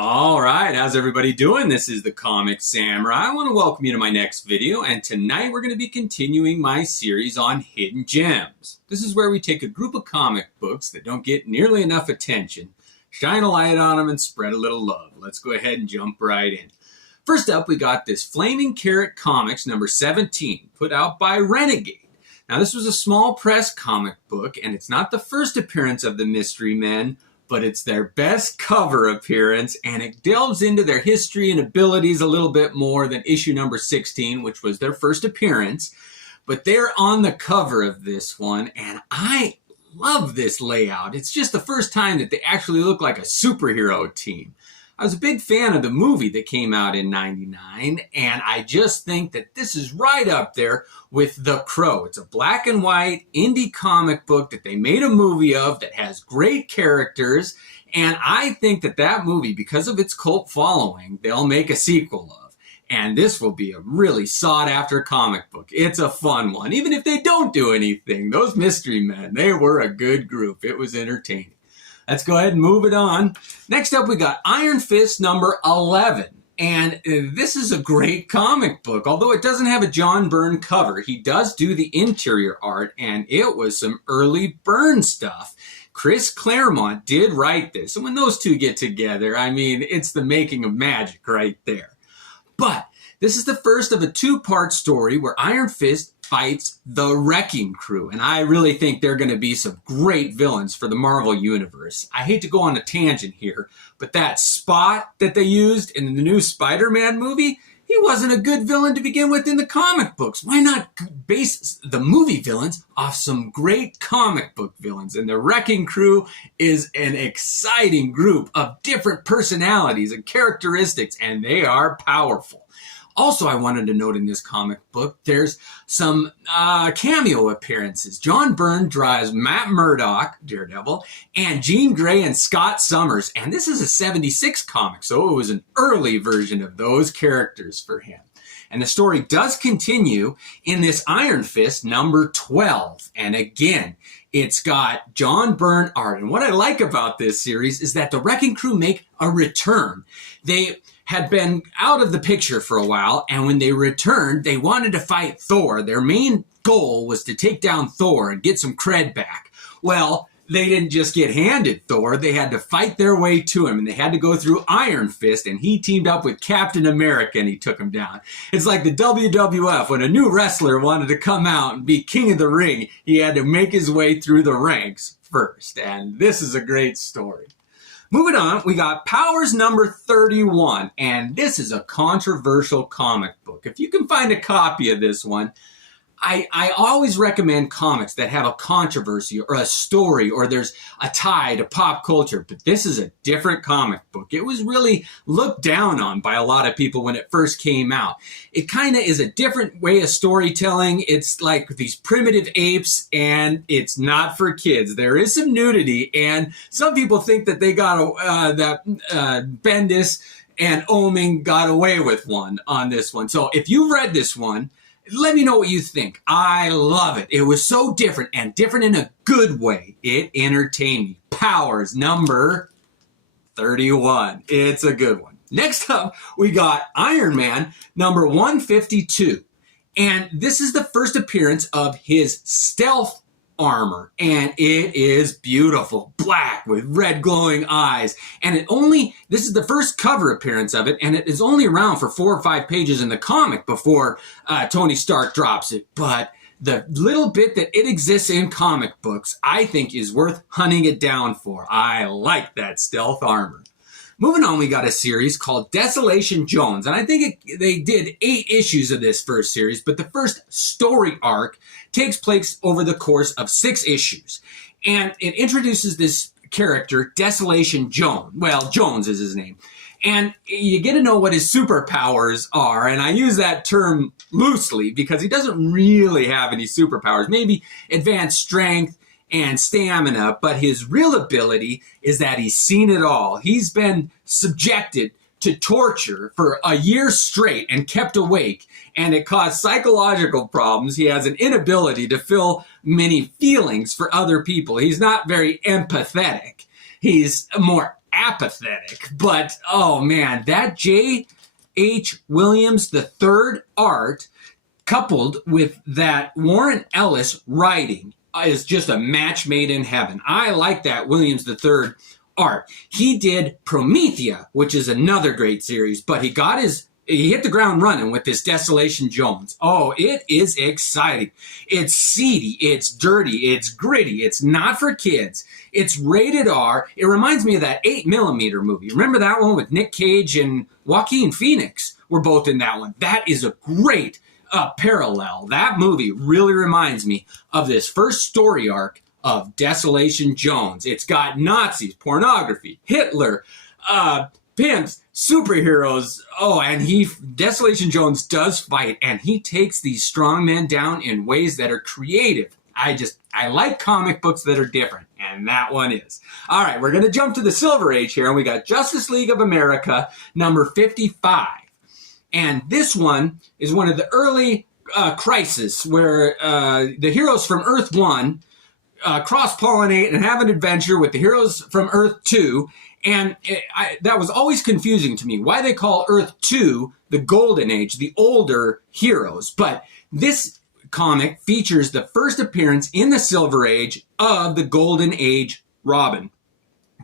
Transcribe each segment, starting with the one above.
All right, how's everybody doing? This is the Comic Samurai. I want to welcome you to my next video, and tonight we're going to be continuing my series on hidden gems. This is where we take a group of comic books that don't get nearly enough attention, shine a light on them, and spread a little love. Let's go ahead and jump right in. First up, we got this Flaming Carrot Comics number 17, put out by Renegade. Now, this was a small press comic book, and it's not the first appearance of the Mystery Men, but it's their best cover appearance, and it delves into their history and abilities a little bit more than issue number 16, which was their first appearance. But they're on the cover of this one, and I love this layout. It's just the first time that they actually look like a superhero team. I was a big fan of the movie that came out in '99, and I just think that this is right up there with The Crow. It's a black and white indie comic book that they made a movie of that has great characters, and I think that that movie, because of its cult following, they'll make a sequel of. And this will be a really sought-after comic book. It's a fun one. Even if they don't do anything, those Mystery Men, they were a good group. It was entertaining. Let's go ahead and move it on. Next up, we got Iron Fist number 11. And this is a great comic book. Although it doesn't have a John Byrne cover, he does do the interior art, and it was some early Byrne stuff. Chris Claremont did write this. And when those two get together, I mean, it's the making of magic right there. But this is the first of a two-part story where Iron Fist fights the Wrecking Crew, and I really think they're going to be some great villains for the Marvel Universe. I hate to go on a tangent here, but that Spot that they used in the new Spider-Man movie, he wasn't a good villain to begin with in the comic books. Why not base the movie villains off some great comic book villains? And the Wrecking Crew is an exciting group of different personalities and characteristics, and they are powerful. Also, I wanted to note in this comic book, there's some cameo appearances. John Byrne draws Matt Murdock, Daredevil, and Jean Grey and Scott Summers. And this is a '76 comic, so it was an early version of those characters for him. And the story does continue in this Iron Fist number 12. And again, it's got John Byrne art. And what I like about this series is that the Wrecking Crew make a return. They had been out of the picture for a while, and when they returned, they wanted to fight Thor. Their main goal was to take down Thor and get some cred back. Well, they didn't just get handed Thor, they had to fight their way to him, and they had to go through Iron Fist, and he teamed up with Captain America, and he took him down. It's like the WWF, when a new wrestler wanted to come out and be king of the ring, he had to make his way through the ranks first, and this is a great story. Moving on, we got Powers number 31, and this is a controversial comic book. If you can find a copy of this one, I always recommend comics that have a controversy or a story or there's a tie to pop culture, but this is a different comic book. It was really looked down on by a lot of people when it first came out. It kind of is a different way of storytelling. It's like these primitive apes, and it's not for kids. There is some nudity, and some people think that they got Bendis and Oeming got away with one on this one. So if you've read this one, let me know what you think. I love it. It was so different, and different in a good way. It entertained me. Powers number 31. It's a good one. Next up, we got Iron Man number 152. And this is the first appearance of his stealth armor, and it is beautiful, black with red glowing eyes, and this is the first cover appearance of it, and it is only around for 4 or 5 pages in the comic before Tony Stark drops it. But the little bit that it exists in comic books, I think, is worth hunting it down for. I like that stealth armor. Moving on, we got a series called Desolation Jones, and I think they did 8 issues of this first series, but the first story arc takes place over the course of 6 issues, and it introduces this character, Desolation Jones. Well, Jones is his name, and you get to know what his superpowers are, and I use that term loosely because he doesn't really have any superpowers, maybe advanced strength and stamina, but his real ability is that he's seen it all. He's been subjected to torture for a year straight and kept awake, and it caused psychological problems. He has an inability to feel many feelings for other people. He's not very empathetic. He's more apathetic. But, oh man, that J.H. Williams III art coupled with that Warren Ellis writing is just a match made in heaven. I like that Williams III art. He did Promethea, which is another great series, but he hit the ground running with this Desolation Jones. Oh, it is exciting. It's seedy, it's dirty, it's gritty, it's not for kids. It's rated R. It reminds me of that 8mm movie. Remember that one with Nick Cage and Joaquin Phoenix were both in that one. That is a great parallel. That movie really reminds me of this first story arc of Desolation Jones. It's got Nazis, pornography, Hitler, pimps, superheroes. Oh, and Desolation Jones does fight, and he takes these strong men down in ways that are creative. I like comic books that are different, and that one is. All right, we're going to jump to the Silver Age here, and we got Justice League of America, number 55. And this one is one of the early crises where the heroes from Earth 1 cross-pollinate and have an adventure with the heroes from Earth 2. And that was always confusing to me, why they call Earth 2 the Golden Age, the older heroes. But this comic features the first appearance in the Silver Age of the Golden Age Robin,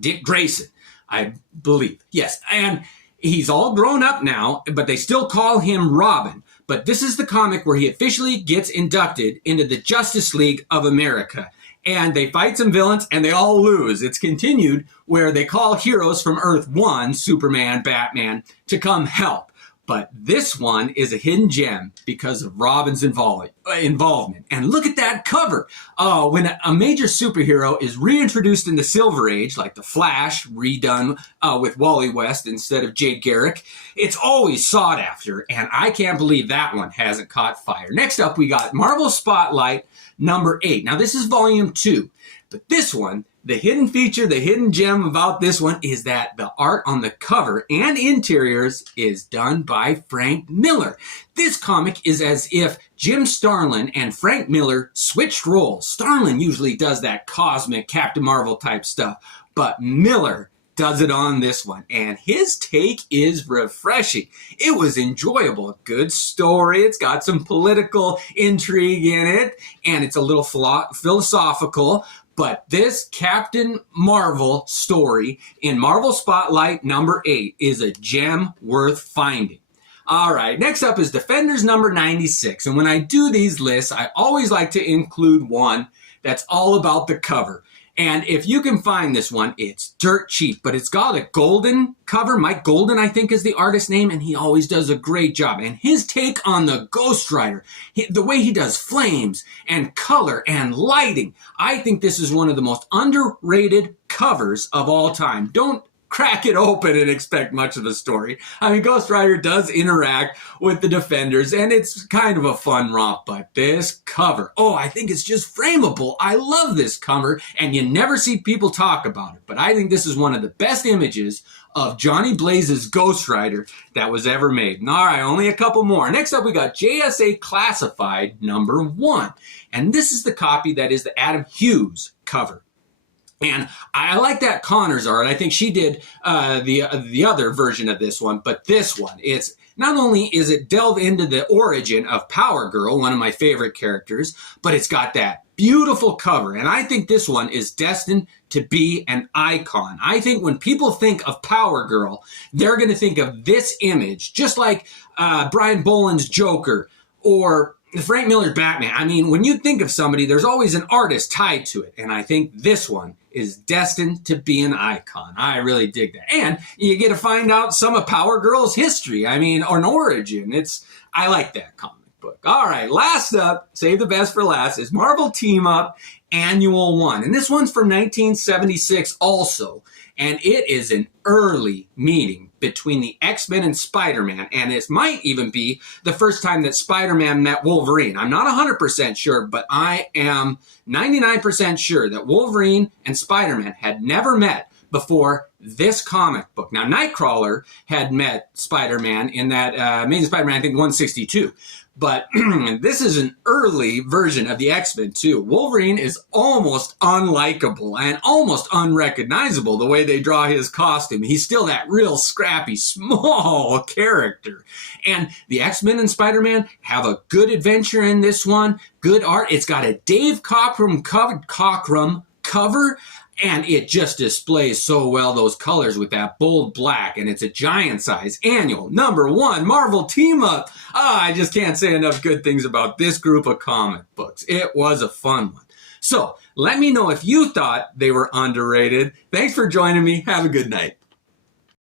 Dick Grayson, I believe. Yes, and he's all grown up now, but they still call him Robin. But this is the comic where he officially gets inducted into the Justice League of America. And they fight some villains, and they all lose. It's continued where they call heroes from Earth 1, Superman, Batman, to come help. But this one is a hidden gem because of Robin's involvement. And look at that cover. When a major superhero is reintroduced in the Silver Age, like The Flash, redone with Wally West instead of Jay Garrick, it's always sought after. And I can't believe that one hasn't caught fire. Next up, we got Marvel Spotlight, number 8. Now, this is volume 2. But this one, the hidden feature, the hidden gem about this one is that the art on the cover and interiors is done by Frank Miller. This comic is as if Jim Starlin and Frank Miller switched roles. Starlin usually does that cosmic Captain Marvel type stuff, but Miller does it on this one, and his take is refreshing. It was enjoyable. Good story. It's got some political intrigue in it, and it's a little philosophical. But this Captain Marvel story in Marvel Spotlight number 8 is a gem worth finding. All right, next up is Defenders number 96. And when I do these lists, I always like to include one that's all about the cover. And if you can find this one, it's dirt cheap, but it's got a golden cover. Mike Golden, I think, is the artist name, and he always does a great job. And his take on the Ghost Rider, the way he does flames and color and lighting, I think this is one of the most underrated covers of all time. Don't crack it open and expect much of a story. I mean, Ghost Rider does interact with the Defenders, and it's kind of a fun romp, but this cover, oh, I think it's just frameable. I love this cover, and you never see people talk about it, but I think this is one of the best images of Johnny Blaze's Ghost Rider that was ever made. And all right, only a couple more. Next up, we got JSA Classified number 1, and this is the copy that is the Adam Hughes cover. And I like that Connor's art. I think she did the other version of this one, but this one, it's not only is it delve into the origin of Power Girl, one of my favorite characters, but it's got that beautiful cover. And I think this one is destined to be an icon. I think when people think of Power Girl, they're going to think of this image, just like Brian Boland's Joker or Frank Miller's Batman. I mean, when you think of somebody, there's always an artist tied to it. And I think this one is destined to be an icon. I really dig that. And you get to find out some of Power Girl's history. I mean, or an origin. I like that comic book. All right, last up, save the best for last, is Marvel Team Up Annual 1. And this one's from 1976 also. And it is an early meeting between the X-Men and Spider-Man. And it might even be the first time that Spider-Man met Wolverine. I'm not 100% sure, but I am 99% sure that Wolverine and Spider-Man had never met before this comic book. Now, Nightcrawler had met Spider-Man in that Amazing Spider-Man, I think, 162. But this is an early version of the X-Men, too. Wolverine is almost unlikable and almost unrecognizable the way they draw his costume. He's still that real scrappy, small character. And the X-Men and Spider-Man have a good adventure in this one, good art. It's got a Dave Cockrum cover, and it just displays so well those colors with that bold black, and it's a giant size annual #1 Marvel team up. I just can't say enough good things about this group of comic books. It was a fun one. So let me know if you thought they were underrated. Thanks for joining me. Have a good night.